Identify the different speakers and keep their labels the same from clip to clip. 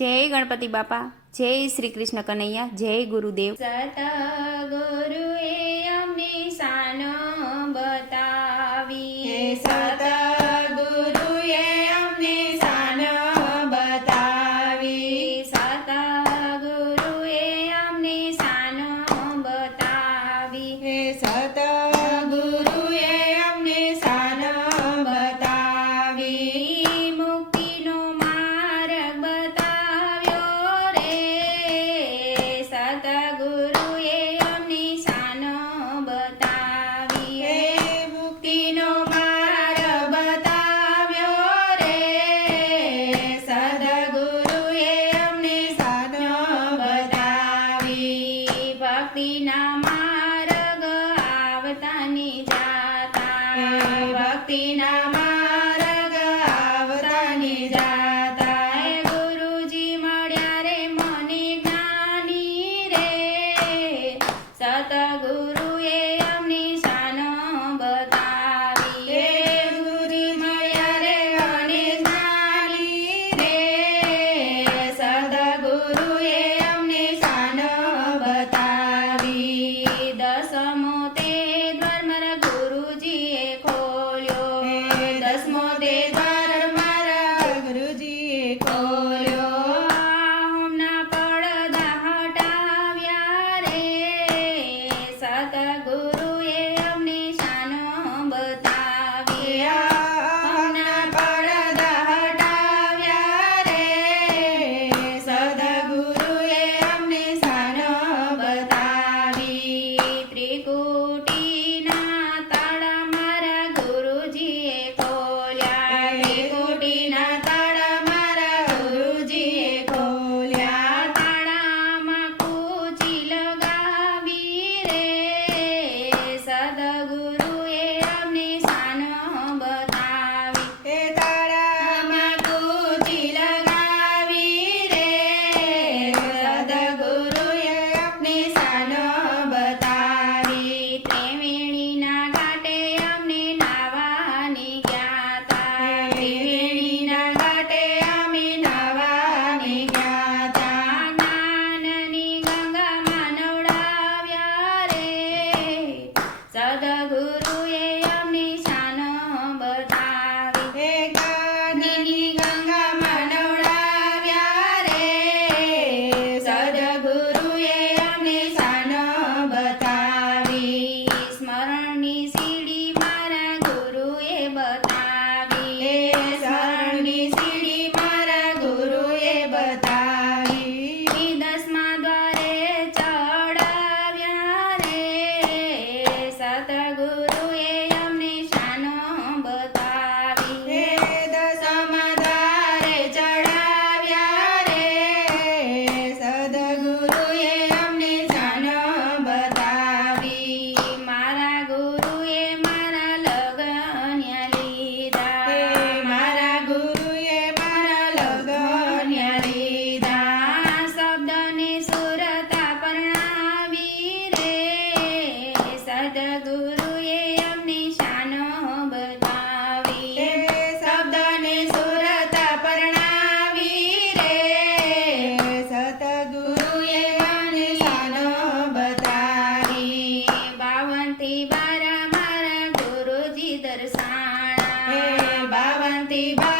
Speaker 1: જય ગણપતિ બાપા જય શ્રી કૃષ્ણ કનૈયા જય ગુરુદેવ.
Speaker 2: સતા ગુરુ Bye.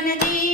Speaker 1: Serenity.